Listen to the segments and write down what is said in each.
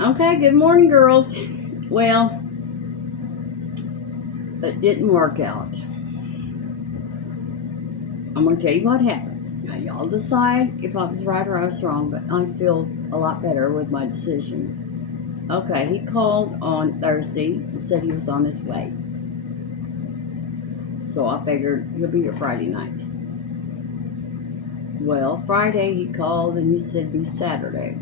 Okay, good morning, girls. Well, it didn't work out. I'm going to tell you what happened. Now, y'all decide if I was right or I was wrong, but I feel a lot better with my decision. Okay, he called on Thursday and said he was on his way. So I figured he'll be here Friday night. Well, Friday he called and he said it'd be Saturday.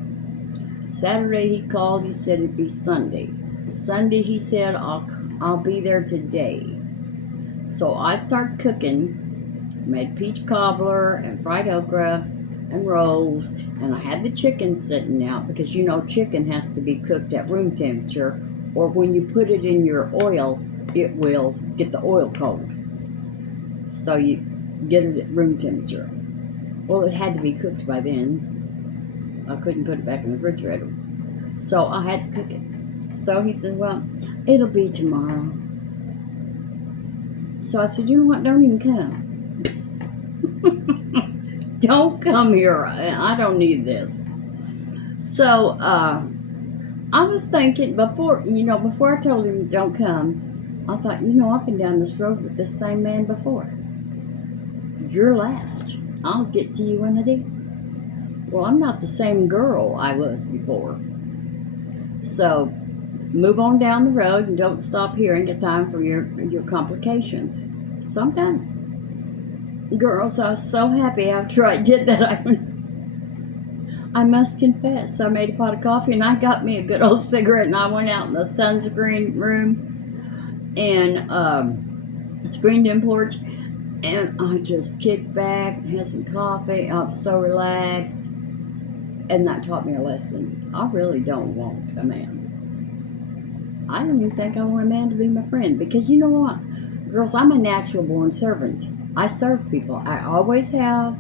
Saturday he called, he said it'd be Sunday. Sunday he said I'll be there today. So I started cooking. Made peach cobbler and fried okra and rolls, and I had the chicken sitting out because you know chicken has to be cooked at room temperature, or when you put it in your oil it will get the oil cold, so you get it at room temperature. Well, it had to be cooked by then. I couldn't put it back in the refrigerator, so I had to cook it. So he said, well, it'll be tomorrow. So I said, you know what, don't even come. Don't come here. I don't need this. So I was thinking before I told him don't come, I thought, I've been down this road with this same man before. You're last. I'll get to you when I do. Well, I'm not the same girl I was before. So move on down the road and don't stop here and get time for your complications. So I'm done. Girls, I was so happy after I did that. I must confess, I made a pot of coffee and I got me a good old cigarette and I went out in the sunscreen room and screened in porch, and I just kicked back and had some coffee. I was so relaxed, and that taught me a lesson. I really don't want a man. I don't even think I want a man to be my friend, because you know what, girls, I'm a natural born servant. I serve people. I always have.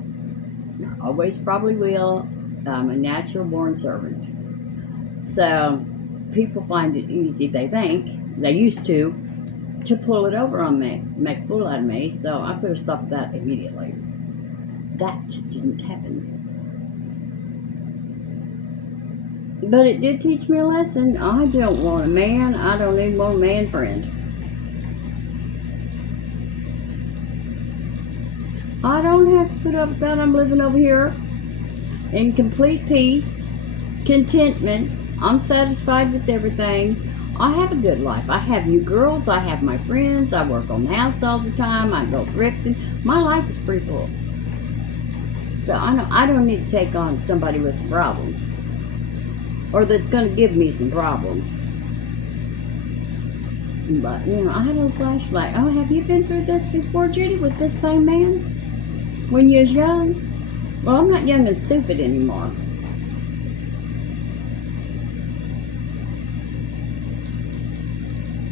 I always probably will. I'm a natural born servant. So people find it easy, they think, they used to pull it over on me, make a fool out of me. So I put a stop to that immediately. That didn't happen. But it did teach me a lesson. I don't want a man. I don't even want a man friend. I don't have to put up with that. I'm living over here in complete peace, contentment. I'm satisfied with everything. I have a good life. I have you girls. I have my friends. I work on the house all the time. I go thrifting. My life is pretty full. So I don't need to take on somebody with some problems, or that's going to give me some problems. But, I had a flashlight. Oh, have you been through this before, Judy, with this same man? When you was young? Well, I'm not young and stupid anymore.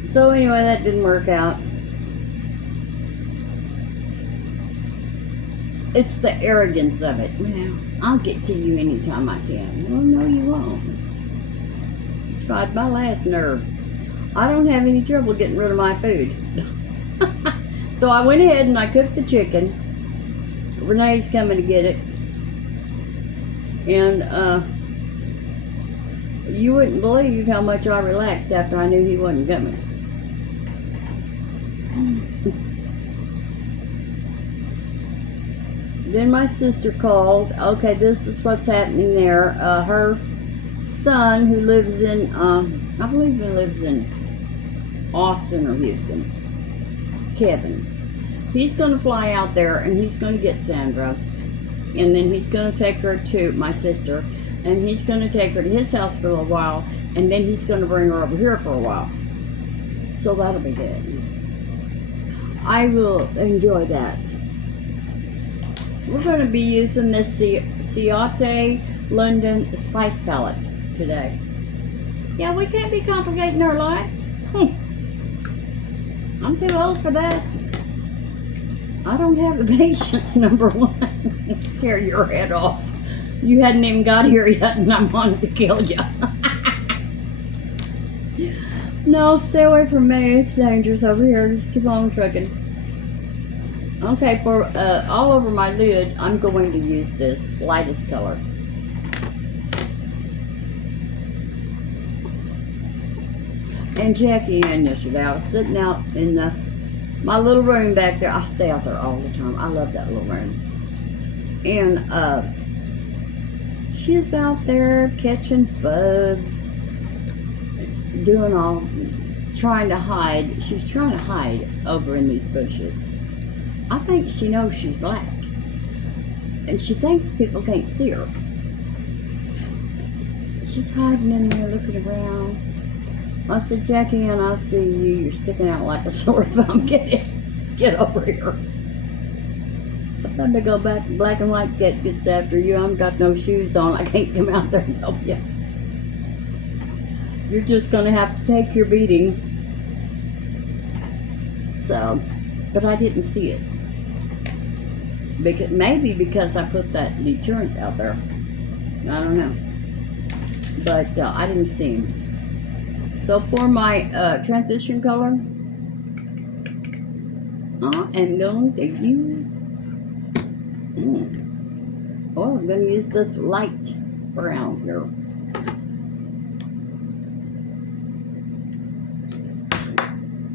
So anyway, that didn't work out. It's the arrogance of it. Well, I'll get to you anytime I can. Well, no, you won't. Tried my last nerve. I don't have any trouble getting rid of my food. So I went ahead and I cooked the chicken. Renee's coming to get it. And you wouldn't believe how much I relaxed after I knew he wasn't coming. Then my sister called. Okay, this is what's happening there. Her son, who lives in, I believe he lives in Austin or Houston, Kevin. He's going to fly out there and he's going to get Sandra, and then he's going to take her to my sister, and he's going to take her to his house for a little while, and then he's going to bring her over here for a while. So that'll be good. I will enjoy that. We're going to be using this Ciate London Spice palette today. Yeah, we can't be complicating our lives. I'm too old for that. I don't have the patience, number one. Tear your head off. You hadn't even got here yet and I wanted to kill you. No, stay away from me. It's dangerous over here. Just keep on trucking. Okay, for all over my lid, I'm going to use this lightest color. and Jackie in yesterday. I was sitting out in my little room back there. I stay out there all the time. I love that little room. And she's out there catching bugs, trying to hide. She's trying to hide over in these bushes. I think she knows she's black, and she thinks people can't see her. She's hiding in there, looking around. I said, Jackie, and I see you. You're sticking out like a sore thumb. Get over here. But that big old black and white cat gets after you. I've got no shoes on. I can't come out there and help you. You're just going to have to take your beating. So, but I didn't see it. Maybe because I put that deterrent out there. I don't know. But I didn't see him. So for my transition color, I am going to use, I'm going to use this light brown here.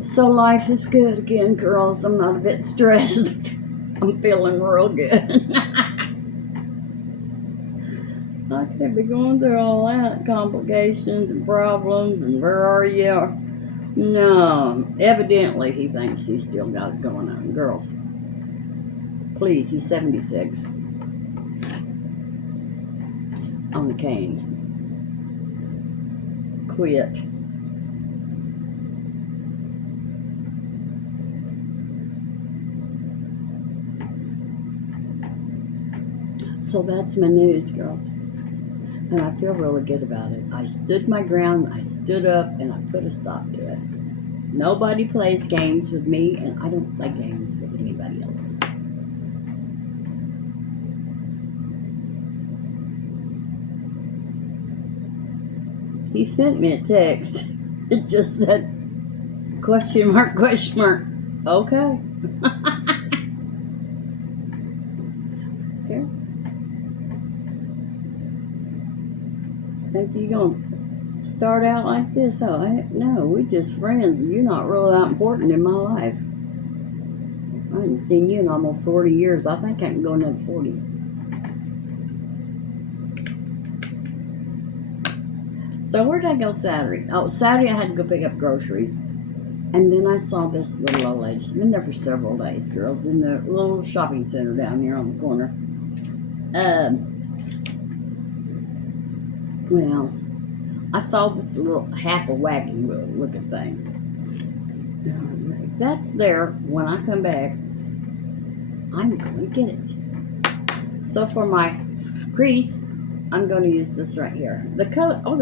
So life is good again, girls. I'm not a bit stressed. I'm feeling real good. I can't be going through all that complications and problems and where are you? No, evidently he thinks he's still got it going on. Girls, please, he's 76 on the cane. Quit. So that's my news, girls. And I feel really good about it. I stood my ground, I stood up, and I put a stop to it. Nobody plays games with me, and I don't play games with anybody else. He sent me a text. It just said, question mark, question mark. Okay. Okay. Think you gonna start out like this? Oh, no, we just friends. You're not really that important in my life. I haven't seen you in almost 40 years. I think I can go another 40. So where'd I go Saturday? Oh, Saturday I had to go pick up groceries. And then I saw this little old lady. She's been there for several days, girls, in the little shopping center down here on the corner. Well, I saw this little half a wagon wheel looking thing. If that's there when I come back, I'm going to get it. So for my crease, I'm going to use this right here. The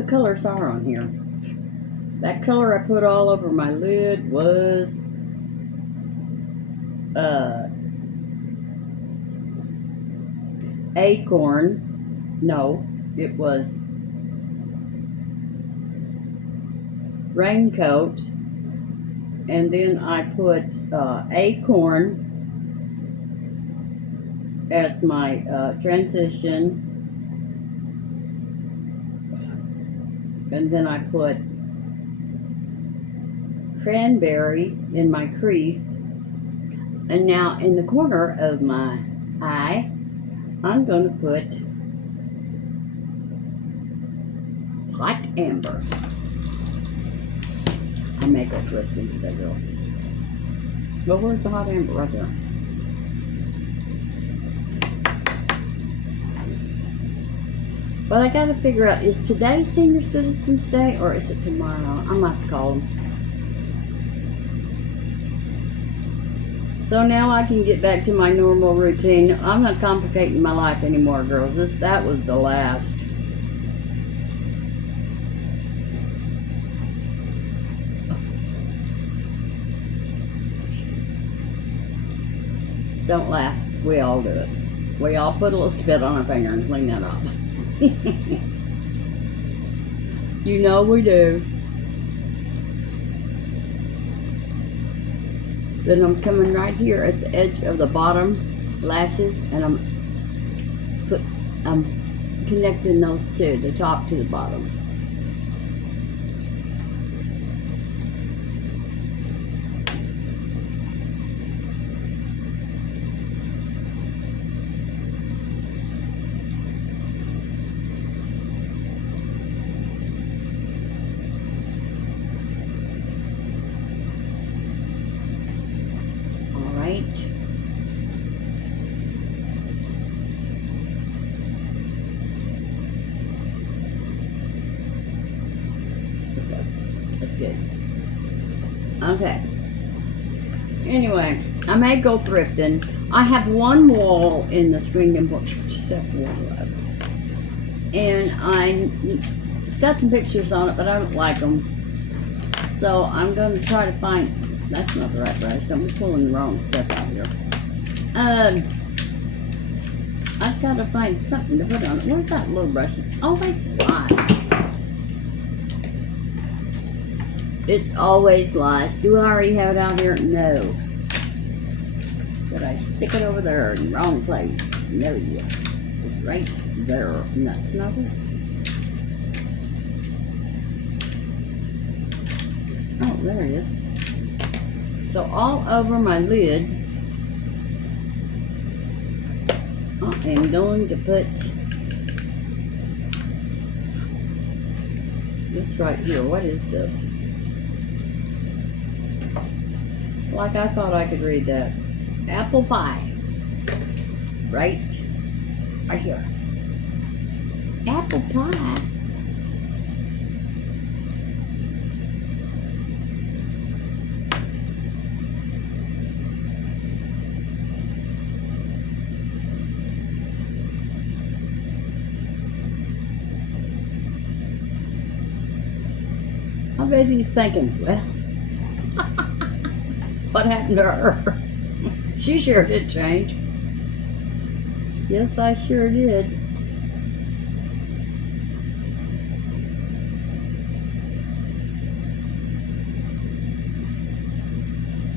colors are on here. That color I put all over my lid was Acorn. No, it was Raincoat. And then I put Acorn as my transition. And then I put Cranberry in my crease. And now in the corner of my eye, I'm going to put Hot Amber. I may go thrifting today, girls. Well, where's the Hot Amber? Right there. But I gotta figure out, is today Senior Citizens Day or is it tomorrow? I'm gonna have to call them. So now I can get back to my normal routine. I'm not complicating my life anymore, girls. That was the last. Don't laugh. We all do it. We all put a little spit on our finger and clean that off. You know we do. Then I'm coming right here at the edge of the bottom lashes, and I'm connecting those two, the top to the bottom. good. That's good. Okay. Anyway, I may go thrifting. I have one wall in the screen import, just have one left. And it's got some pictures on it, but I don't like them. So I'm going to try to find, that's not the right brush. Don't be pulling the wrong stuff out here. I've got to find something to put on it. Where's that little brush? It's always lies. It's always lies. Do I already have it out here? No. Did I stick it over there in the wrong place? No. It's right there. And that's not it. Oh, there it is. So all over my lid, I am going to put this right here. What is this? Like I thought I could read that. Apple pie. Right here. Apple pie. I bet he's thinking, well, what happened to her? She sure did change. Yes, I sure did.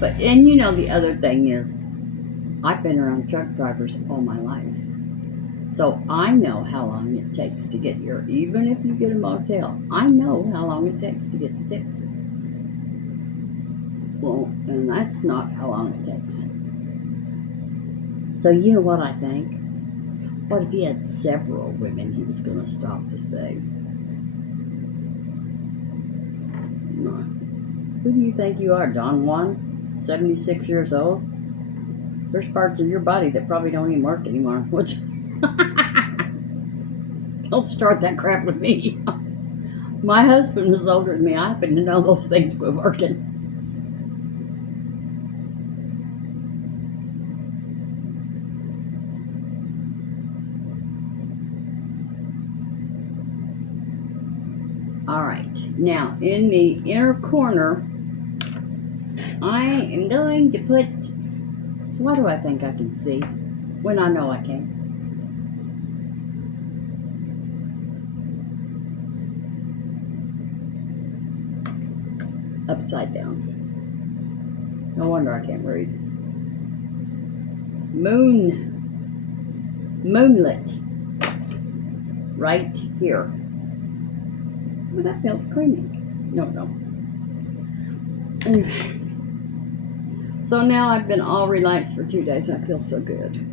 But, and you know, the other thing is, I've been around truck drivers all my life. So I know how long it takes to get here. Even if you get a motel, I know how long it takes to get to Texas. Well, and that's not how long it takes. So you know what I think? What if he had several women he was going to stop to say? No. Who do you think you are, Don Juan? 76 years old? There's parts of your body that probably don't even work anymore. What's... Don't start that crap with me. My husband was older than me. I happen to know those things quit working. All right, now in the inner corner, I am going to put, what do I think I can see when I know I can? Upside down. No wonder I can't read. Moonlit. Right here. Oh, that feels creamy. No. Anyway. So now I've been all relaxed for 2 days. I feel so good.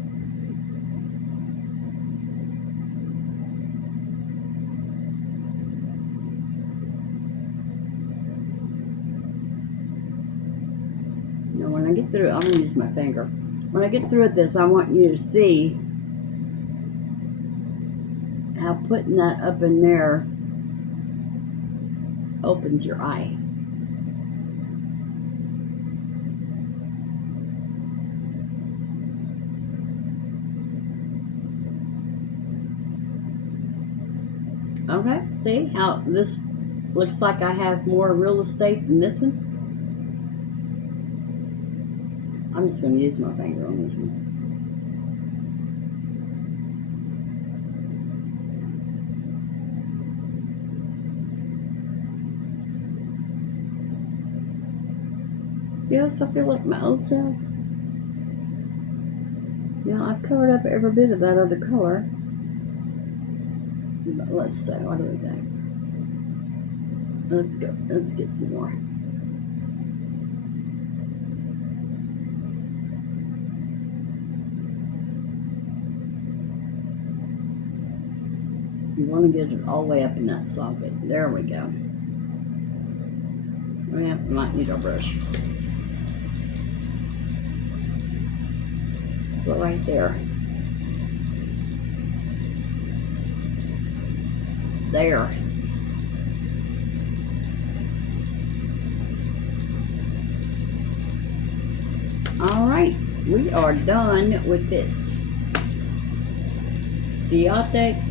Now when I get through, I'm going to use my finger. When I get through with this, I want you to see how putting that up in there opens your eye. Okay, see how this looks like I have more real estate than this one? I'm just going to use my finger on this one. Yes, I feel like my old self. You know, I've covered up every bit of that other color. But let's see, what do we think? Let's go. Let's get some more. You want to get it all the way up in that socket. There we go. Yeah, we might need our brush. Go right there. There. we are done with this Ciate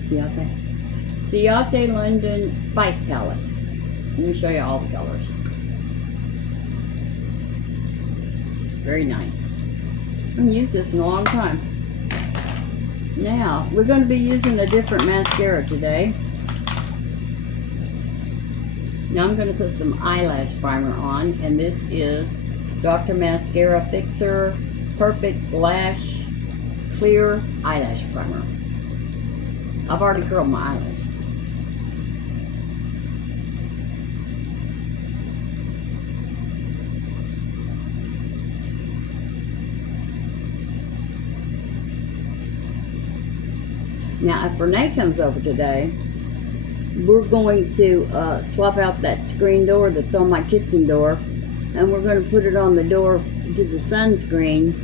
London Spice palette. Let me show you all the colors. Very nice. I haven't used this in a long time. Now, we're going to be using a different mascara today. Now I'm going to put some eyelash primer on, and this is Dr. Mascara Fixer Perfect Lash Clear Eyelash Primer. I've already curled my eyelashes. Now, if Renee comes over today, we're going to swap out that screen door that's on my kitchen door, and we're going to put it on the door to the sunscreen.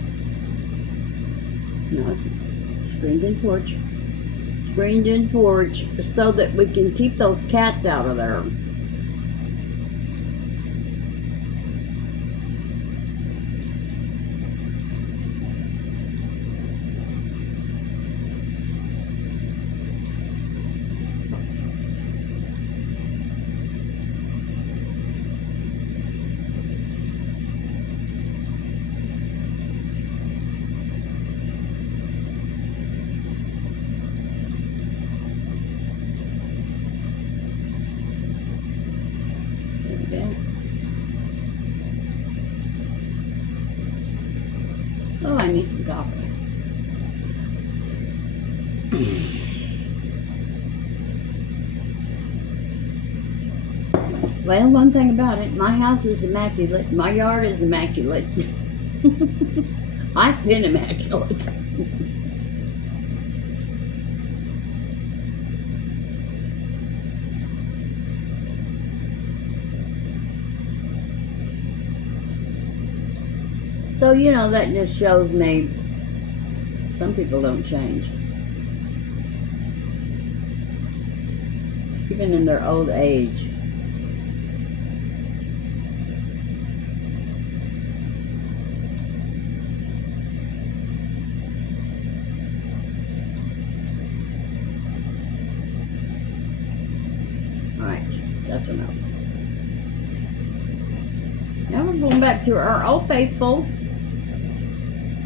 No, it's screened in porch. Screened in porch so that we can keep those cats out of there. Oh, I need some coffee. Well, one thing about it, my house is immaculate. My yard is immaculate. I've been immaculate. So, you know, that just shows me some people don't change. Even in their old age. Alright, that's enough. Now we're going back to our old faithful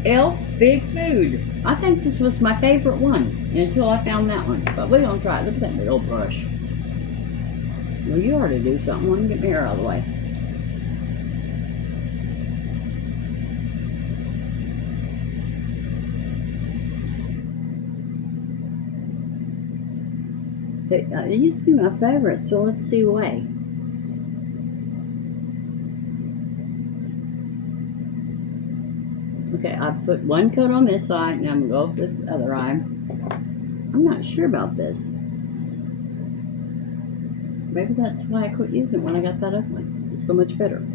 e.l.f. Big Mood. I think this was my favorite one until I found that one. But we're going to try it. Look at that big old brush. Well, you already do something. Let me get my hair out of the way. It used to be my favorite, so let's see why. Okay, I put one coat on this side, and I'm going to go with this other eye. I'm not sure about this. Maybe that's why I quit using it when I got that other one. It's so much better.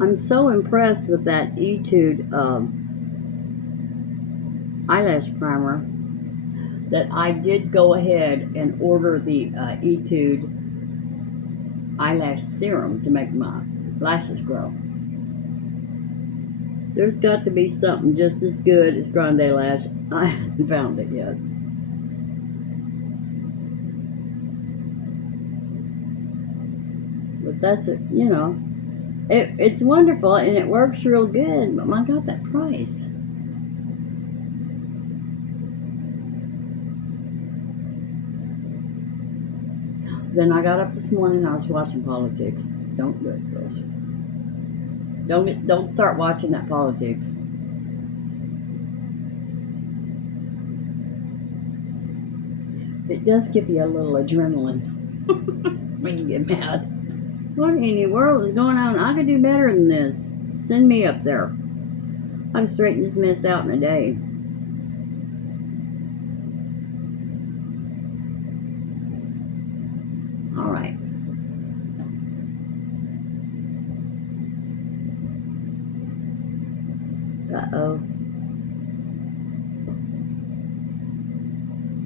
I'm so impressed with that Etude eyelash primer that I did go ahead and order the Etude eyelash serum to make my lashes grow. There's got to be something just as good as Grande Lash. I haven't found it yet. But that's it, you know. It's wonderful and it works real good, but my God, that price. Then I got up this morning, I was watching politics. Don't do it, girls. Don't start watching that politics. It does give you a little adrenaline when you get mad. What in the world is going on? I could do better than this. Send me up there. I can straighten this mess out in a day. All right. Uh-oh.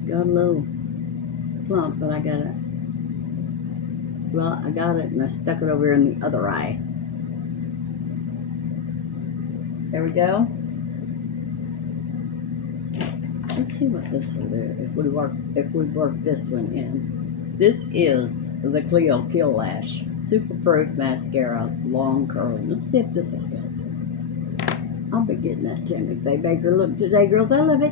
Got a little plump, but I got it. Well, I got it and I stuck it over here in the other eye. There we go. Let's see what this will do if we work this one in. This is the Clio Kill Lash Super Proof Mascara Long Curl. Let's see if this will help. I'll be getting that Tammy Faye Baker look today, girls. I love it.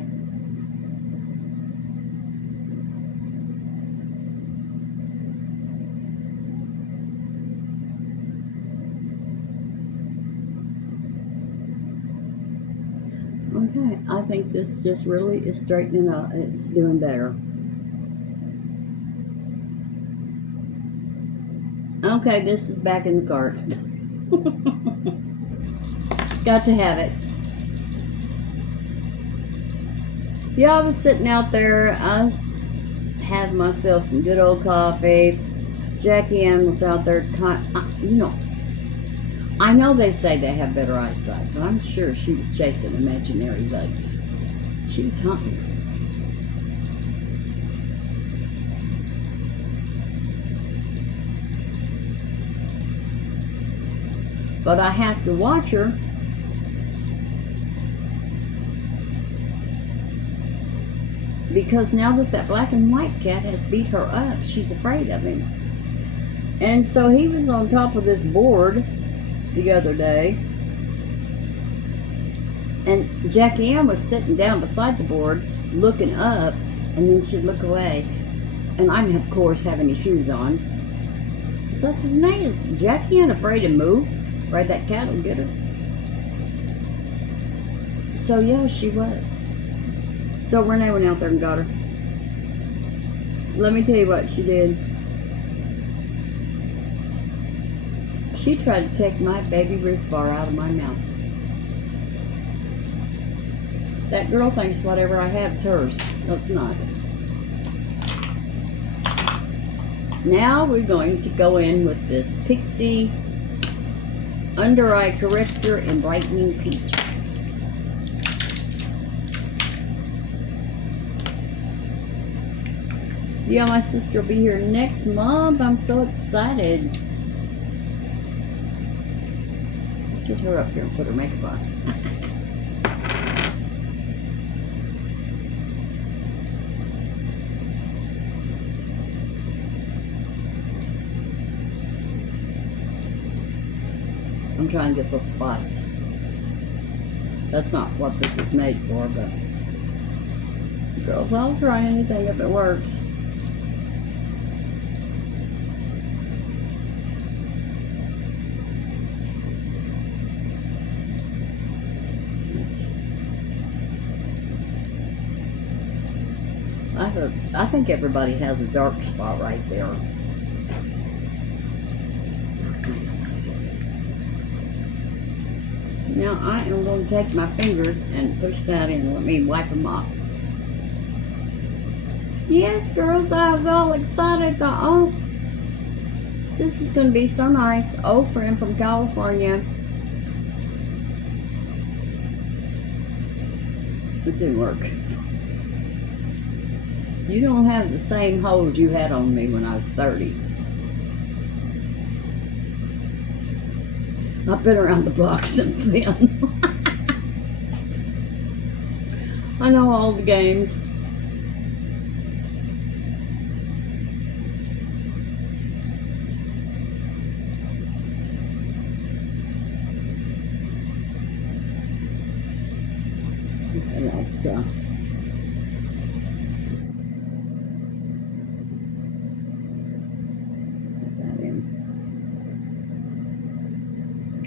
Okay, I think this just really is straightening up. It's doing better. Okay, this is back in the cart. Got to have it. Yeah, I was sitting out there. I had myself some good old coffee. Jackie Ann was out there. You know, I know they say they have better eyesight, but I'm sure she was chasing imaginary bugs. She was hunting. But I have to watch her. Because now that black and white cat has beat her up, she's afraid of him. And so he was on top of this board the other day, and Jackie Ann was sitting down beside the board looking up, and then she'd look away, and I didn't of course have any shoes on. So I said, Renee, is Jackie Ann afraid to move? Afraid that cat will get her? So yeah, she was. So Renee went out there and got her. Let me tell you what she did. She tried to take my baby Ruth bar out of my mouth. That girl thinks whatever I have is hers. No, it's not. Now we're going to go in with this Pixi Under Eye Corrector and Brightening Peach. Yeah, my sister will be here next month. I'm so excited. Get her up here and put her makeup on. I'm trying to get those spots. That's not what this is made for, but girls, I'll try anything if it works. I think everybody has a dark spot right there. Now I am going to take my fingers and push that in. Let me wipe them off. Yes, girls, I was all excited. Thought, oh, this is going to be so nice. Old friend from California. It didn't work. You don't have the same hold you had on me when I was 30. I've been around the block since then. I know all the games. And that's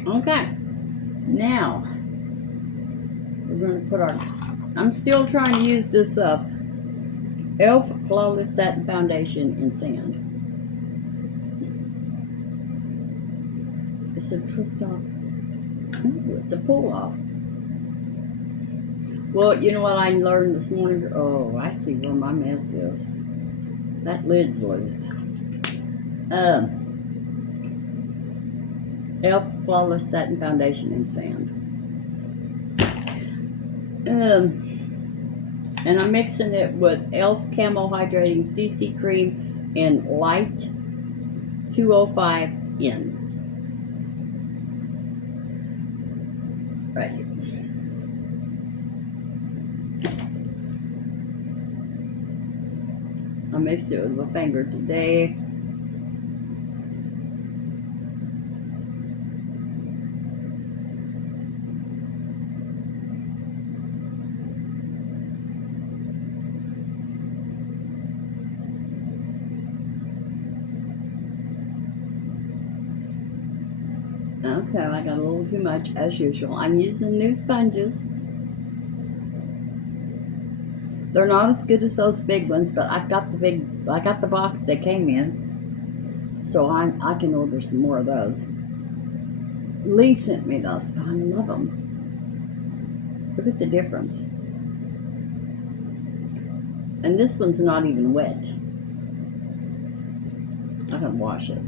okay, now we're going to put our, I'm still trying to use this e.l.f. Flawless Satin Foundation in Sand. It's a twist off. Ooh, it's a pull off. Well, you know what I learned this morning? Oh, I see where my mess is. That lid's loose. e.l.f. Flawless Satin Foundation in Sand. And I'm mixing it with e.l.f. Camo Hydrating CC Cream in light 205N. Right. I mixed it with my finger today. Okay, I got a little too much as usual. I'm using new sponges. They're not as good as those big ones, but I got the box they came in, so I can order some more of those. Lee sent me those. I love them. Look at the difference. And this one's not even wet. I can wash it.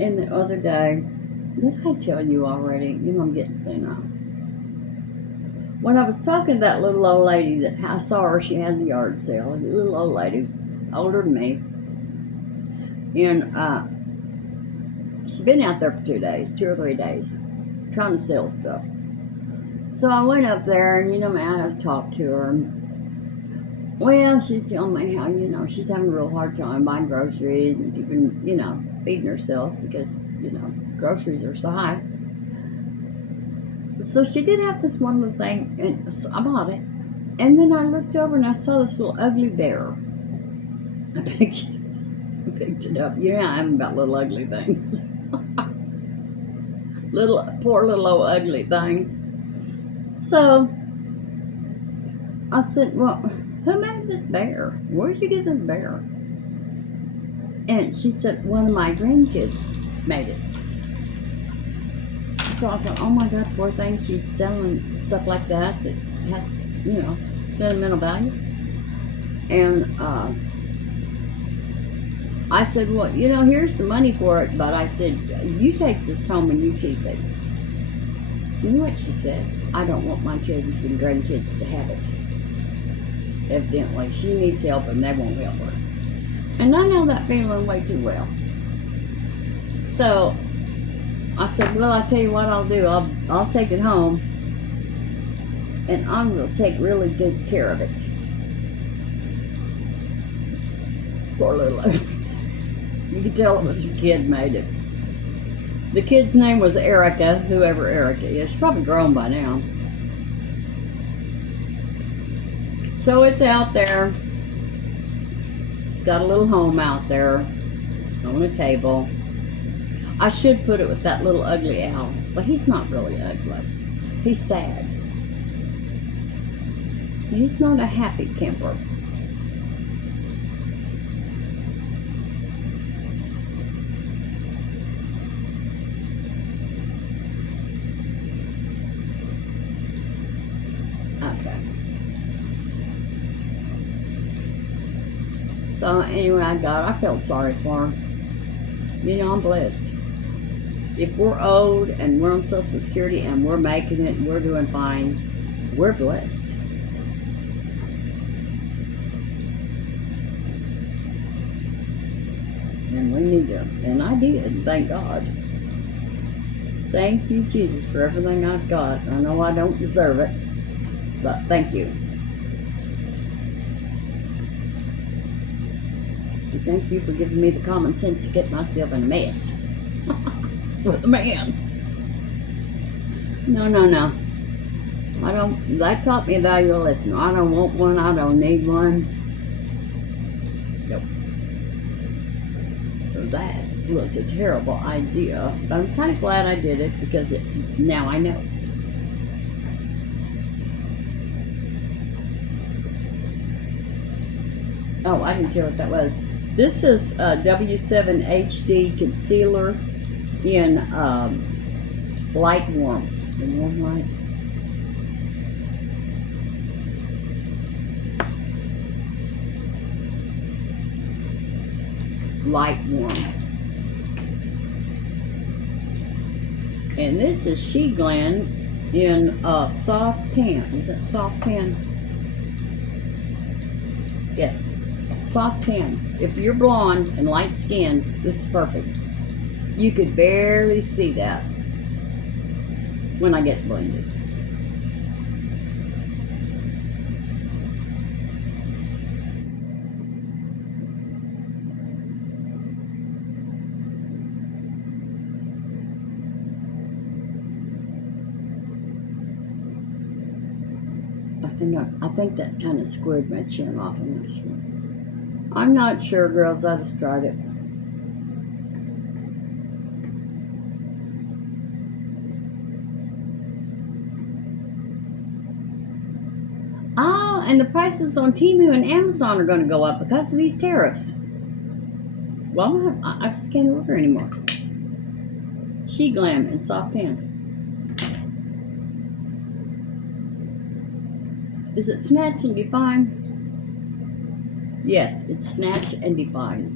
And the other day, did I tell you already? You know I'm getting senile. When I was talking to that little old lady that I saw her, she had the yard sale. A little old lady, older than me. And she'd been out there for 2 or 3 days, trying to sell stuff. So I went up there, and I had to talk to her. Well, she's telling me how, she's having a real hard time buying groceries and keeping, feeding herself because, groceries are so high. So she did have this one little thing, and so I bought it. And then I looked over and I saw this little ugly bear. I picked it up. I'm about little ugly things. Poor little old ugly things. So I said, well, who made this bear? Where'd you get this bear? And she said, one of my grandkids made it. So I thought, oh my God, poor thing, she's selling stuff like that has, sentimental value. And I said, well, here's the money for it, but I said, you take this home and you keep it. You know what she said? I don't want my kids and grandkids to have it. Evidently, she needs help and they won't help her. And I know that feeling way too well. So I said, well, I'll tell you what I'll do. I'll take it home and I will take really good care of it. Poor little lady. You could tell it was a kid made it. The kid's name was Erica, whoever Erica is. She's probably grown by now. So it's out there. Got a little home out there on a table. I should put it with that little ugly owl, but he's not really ugly. He's sad. He's not a happy camper. Okay. So anyway, I felt sorry for her. I'm blessed. If we're old and we're on Social Security and we're making it and we're doing fine, we're blessed. And we need to, and I did, thank God. Thank you, Jesus, for everything I've got. I know I don't deserve it, but thank you. And thank you for giving me the common sense to get myself in a mess. With a man. No. I don't, that taught me a valuable lesson. I don't want one, I don't need one. Nope. So that was a terrible idea. But I'm kind of glad I did it because now I know. Oh, I didn't care what that was. This is W7 HD Concealer in light warm. The warm light. light warm. And this is Sheglam in soft tan. Is that soft tan? Yes, soft tan. If you're blonde and light skinned, this is perfect. You could barely see that when I get blended. I think that kind of squared my chin off. I'm not sure, girls. I just tried it. Oh, and the prices on Temu and Amazon are going to go up because of these tariffs. Well, I just can't order anymore. Sheglam and soft tan. Is it Snatch and Define? Yes, it's Snatch and Define.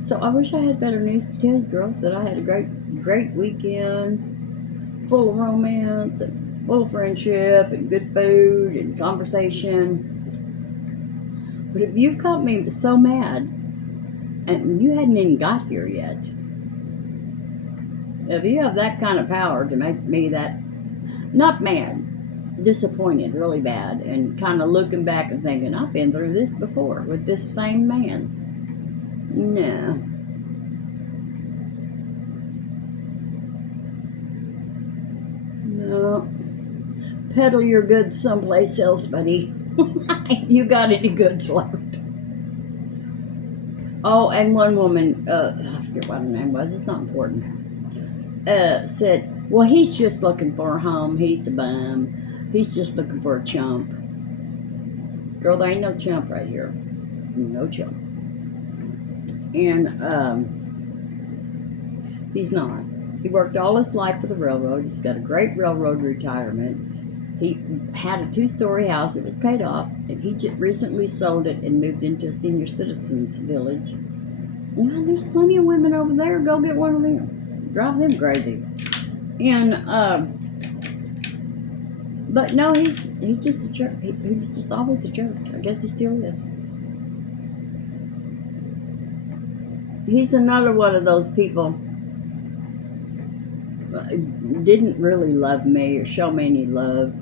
So I wish I had better news to tell you, girls, that I had a great weekend, full of romance and full of friendship and good food and conversation. But if you've caught me so mad, and you hadn't even got here yet, if you have that kind of power to make me that, not mad, disappointed really bad, and kind of looking back and thinking, I've been through this before with this same man. No. No. Peddle your goods someplace else, buddy. If you got any goods left. Oh, and one woman, I forget what her name was, it's not important, said, well, he's just looking for a home. He's a bum. He's just looking for a chump. Girl, there ain't no chump right here. No chump. And he's not. He worked all his life for the railroad. He's got a great railroad retirement. He had a 2-story house. It was paid off, and he just recently sold it and moved into a senior citizens village. And there's plenty of women over there. Go get one of them. Drive them crazy. And but no, he's just a jerk. He was just always a jerk. I guess he still is. He's another one of those people. Didn't really love me or show me any love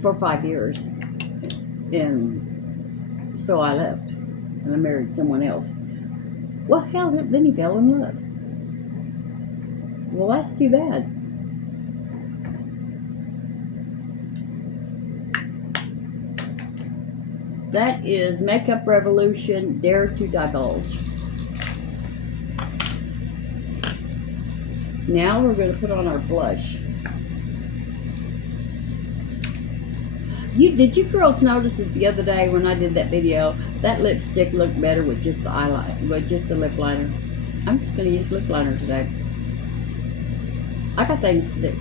for 5 years, and so I left and I married someone else. Well, hell, then he fell in love. Well, that's too bad. That is Makeup Revolution Dare to Divulge. Now we're going to put on our blush. Did you girls notice that the other day when I did that video, that lipstick looked better with just the eyeliner, with just the lip liner? I'm just going to use lip liner today. I got things to do.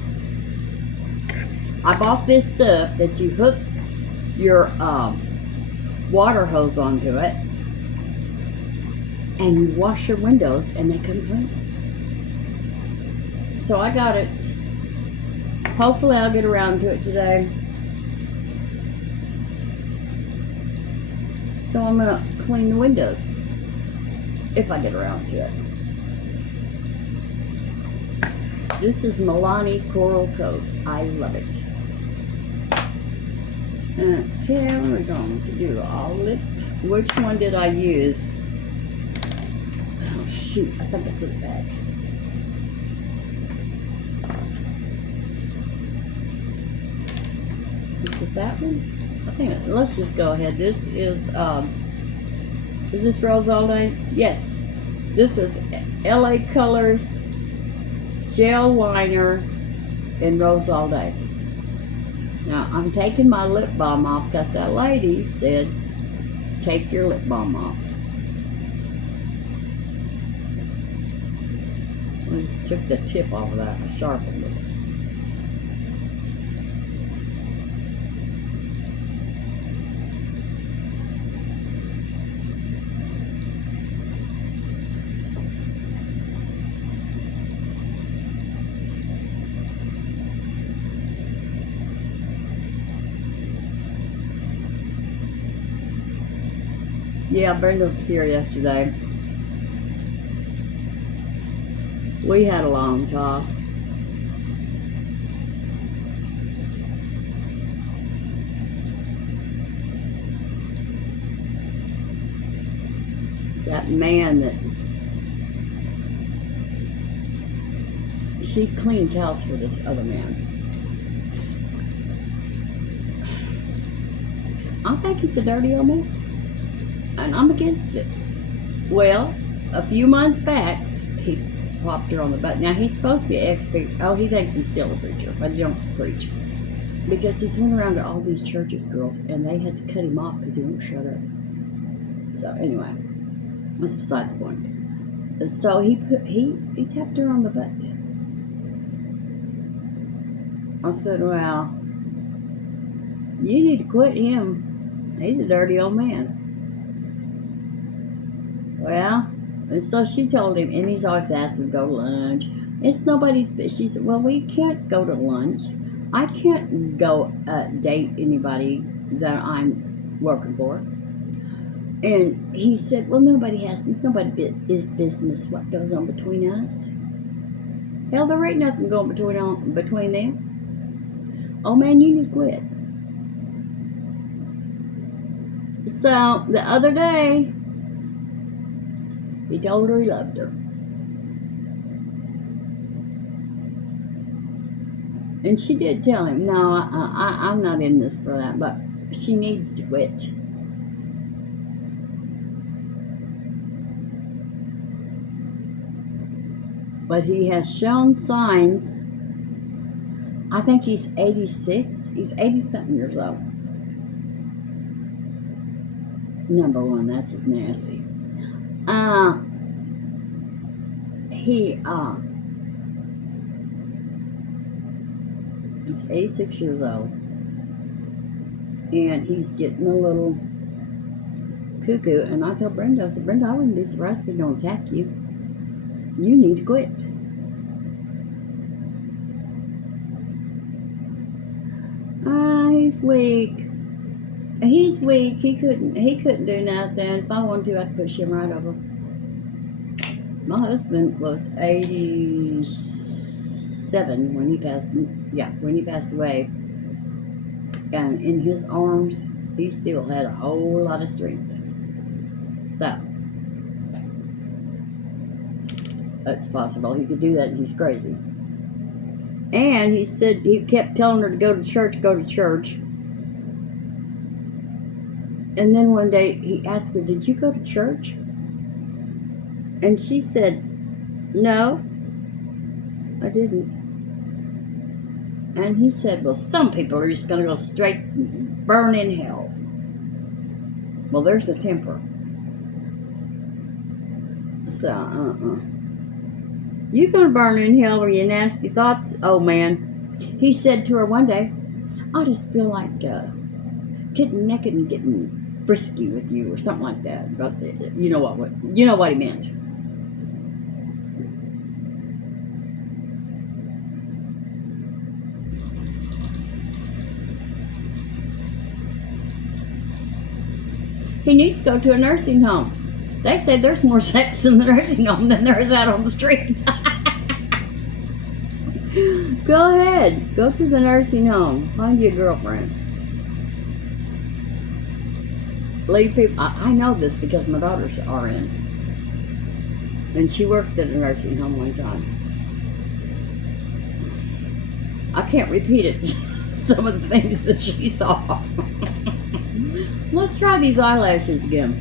I bought this stuff that you hook your water hose onto it, and you wash your windows, and they come clean. So I got it. Hopefully I'll get around to it today. So I'm going to clean the windows if I get around to it. This is Milani Coral Cove. I love it. Okay, we're going to do all lip. Which one did I use? Oh shoot, I think I put it back. Is it that one? I think, let's just go ahead. This is this Rose All Day? Yes. This is LA Colors Gel Liner in Rose All Day. Now, I'm taking my lip balm off because that lady said, take your lip balm off. I just took the tip off of that and sharpened it. Yeah, Brenda was here yesterday. We had a long talk. That man that she cleans house for this other man. I think he's a dirty old man. And I'm against it. Well, a few months back, he popped her on the butt. Now, he's supposed to be an expert. Oh, he thinks he's still a preacher, but he don't preach. Because he's went around to all these churches, girls, and they had to cut him off because he won't shut up. So, anyway, that's beside the point. So, he tapped her on the butt. I said, well, you need to quit him. He's a dirty old man. Well, and so she told him, and he's always asked him to go to lunch. It's nobody's business. She said, well, we can't go to lunch. I can't go date anybody that I'm working for. And he said, well, it's nobody's business what goes on between us. Hell, there ain't nothing going between them. Oh, man, you need to quit. So, the other day, he told her he loved her. And she did tell him, no, I'm not in this for that, but she needs to quit. But he has shown signs. I think he's 86. He's 80-something years old. Number one, that's just nasty. He's 86 years old, and he's getting a little cuckoo. And I told Brenda, I said, Brenda, I wouldn't be surprised if he don't attack you. You need to quit. He's weak. He's weak. He couldn't do nothing. If I wanted to, I could push him right over. My husband was 87 when he passed away. And in his arms, he still had a whole lot of strength. So, it's possible he could do that, and he's crazy. And he said he kept telling her to go to church. And then one day he asked her, did you go to church? And she said, no, I didn't. And he said, well, some people are just going to go straight and burn in hell. Well, there's a temper. So, you're going to burn in hell with your nasty thoughts, old man. He said to her one day, I just feel like getting naked and getting frisky with you or something like that. But you know what he meant. He needs to go to a nursing home. They say there's more sex in the nursing home than there is out on the street. Go ahead. Go to the nursing home. Find you a girlfriend. Leave people. I know this because my daughter's RN. And she worked at a nursing home one time. I can't repeat it. Some of the things that she saw. Let's try these eyelashes again.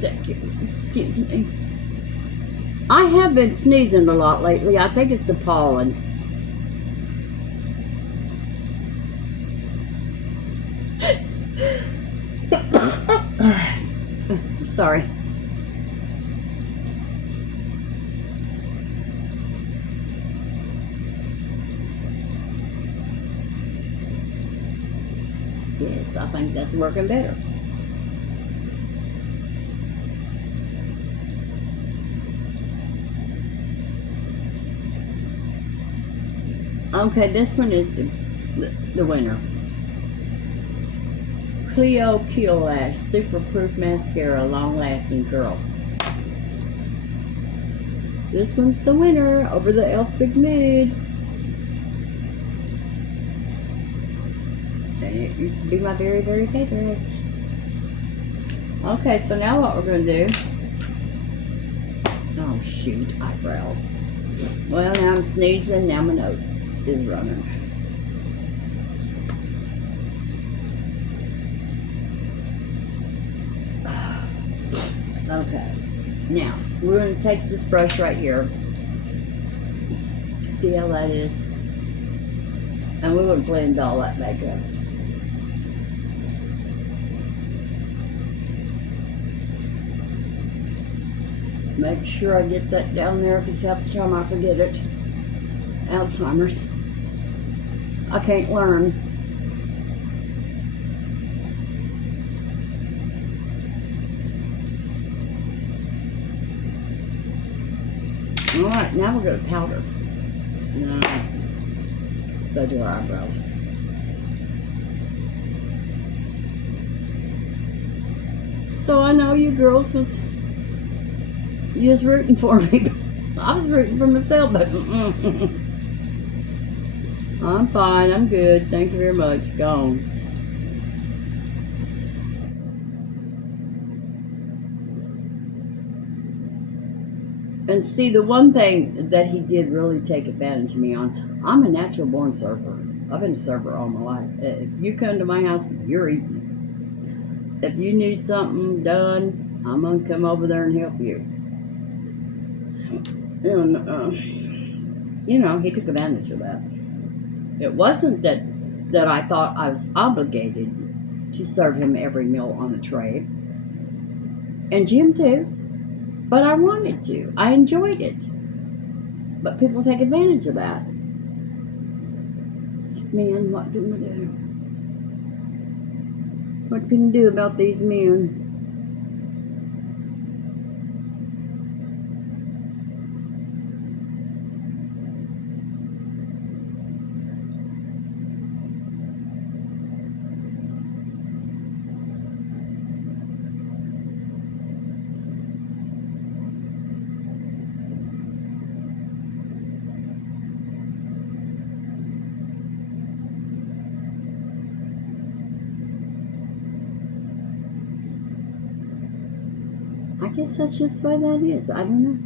Thank you. Excuse me. I have been sneezing a lot lately. I think it's the pollen. sorry. Yes, I think that's working better. Okay, this one is the winner. Clio Kill Lash Super Proof Mascara, Long Lasting Curl. This one's the winner over the e.l.f. Big Mood. And it used to be my very, very favorite. Okay, so now what we're going to do... Oh, shoot, eyebrows. Well, now I'm sneezing, now my nose is running. Okay, now we're going to take this brush right here. See how that is? And we're going to blend all that back up. Make sure I get that down there because half the time I forget it. Alzheimer's. I can't learn. Alright, now we're going to powder. No. Go do our eyebrows. So I know you girls was rooting for me. I was rooting for myself, but I'm fine. I'm good. Thank you very much. Gone. And see, the one thing that he did really take advantage of me on, I'm a natural born server. I've been a server all my life. If you come to my house, you're eating. If you need something done, I'm going to come over there and help you. And, you know, he took advantage of that. It wasn't that I thought I was obligated to serve him every meal on a tray. And Jim too. But I wanted to. I enjoyed it. But people take advantage of that. Man, what can we do? What can you do about these men? I guess that's just why that is. I don't know.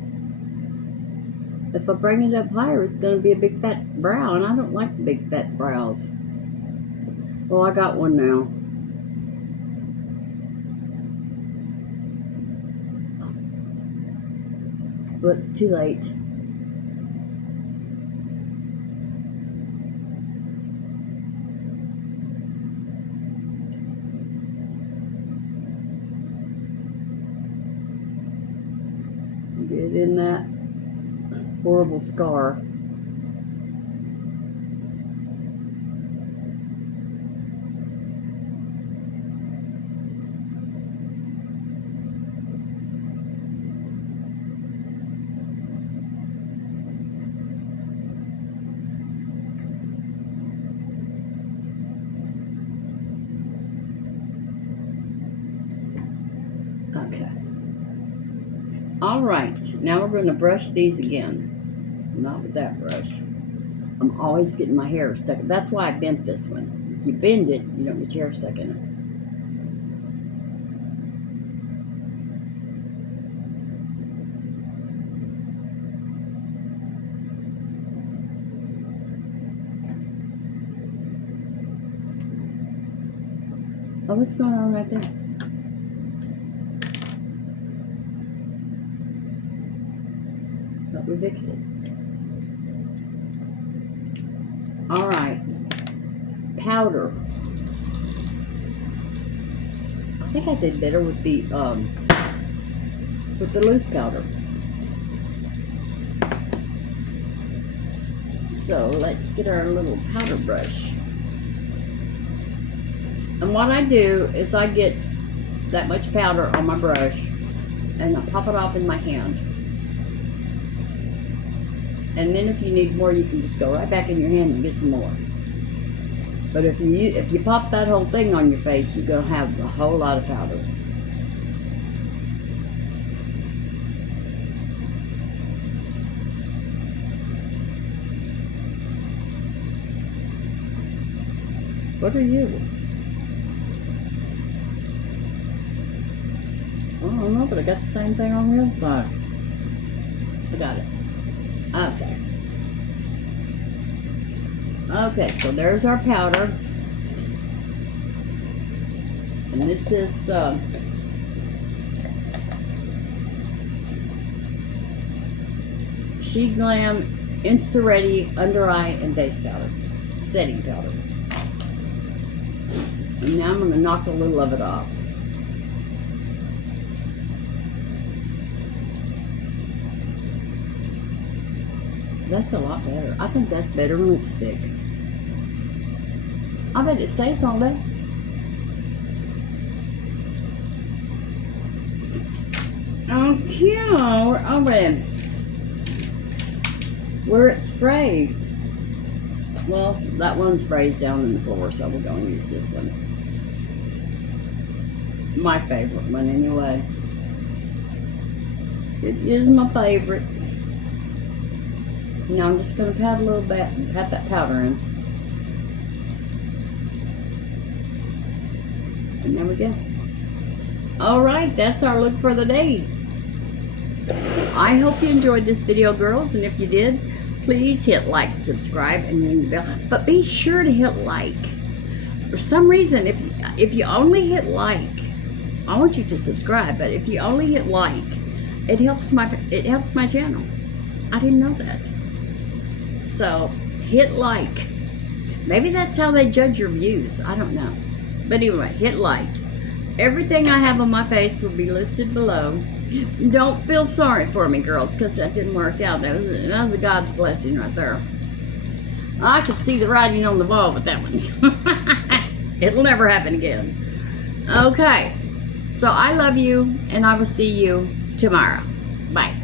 If I bring it up higher, it's going to be a big fat brow, and I don't like the big fat brows. Well, I got one now. But it's too late. Get in that horrible scar. Okay. All right, now we're going to brush these again. Not with that brush. I'm always getting my hair stuck. That's why I bent this one. If you bend it, you don't get your hair stuck in it. Oh, what's going on right there? But we fixed it. All right, powder. I think I did better with the with the loose powder. So let's get our little powder brush. And what I do is I get that much powder on my brush and I pop it off in my hand. And then if you need more, you can just go right back in your hand and get some more. But if you pop that whole thing on your face, you're gonna have a whole lot of powder. What are you? I don't know, but I got the same thing on the other side. I got it. Okay. Okay, so there's our powder. And this is Sheglam Insta-Ready Undereye and Base Powder. Setting powder. And now I'm going to knock a little of it off. That's a lot better. I think that's better than lipstick. I bet it stays all day. Okay, we're over where it's sprayed. Well, that one sprays down in the floor, so we're going to use this one. My favorite one, anyway. It is my favorite. Now I'm just going to pat a little bit and pat that powder in. And there we go. Alright, that's our look for the day. I hope you enjoyed this video, girls, and if you did, please hit like, subscribe, and ring the bell. But be sure to hit like. For some reason, if you only hit like, I want you to subscribe, but if you only hit like, it helps my channel. I didn't know that. So hit like. Maybe that's how they judge your views. I don't know. But anyway, hit like. Everything I have on my face will be listed below. Don't feel sorry for me, girls, because that didn't work out. That was a God's blessing right there. I could see the writing on the wall with that one. It'll never happen again. Okay. So I love you, and I will see you tomorrow. Bye.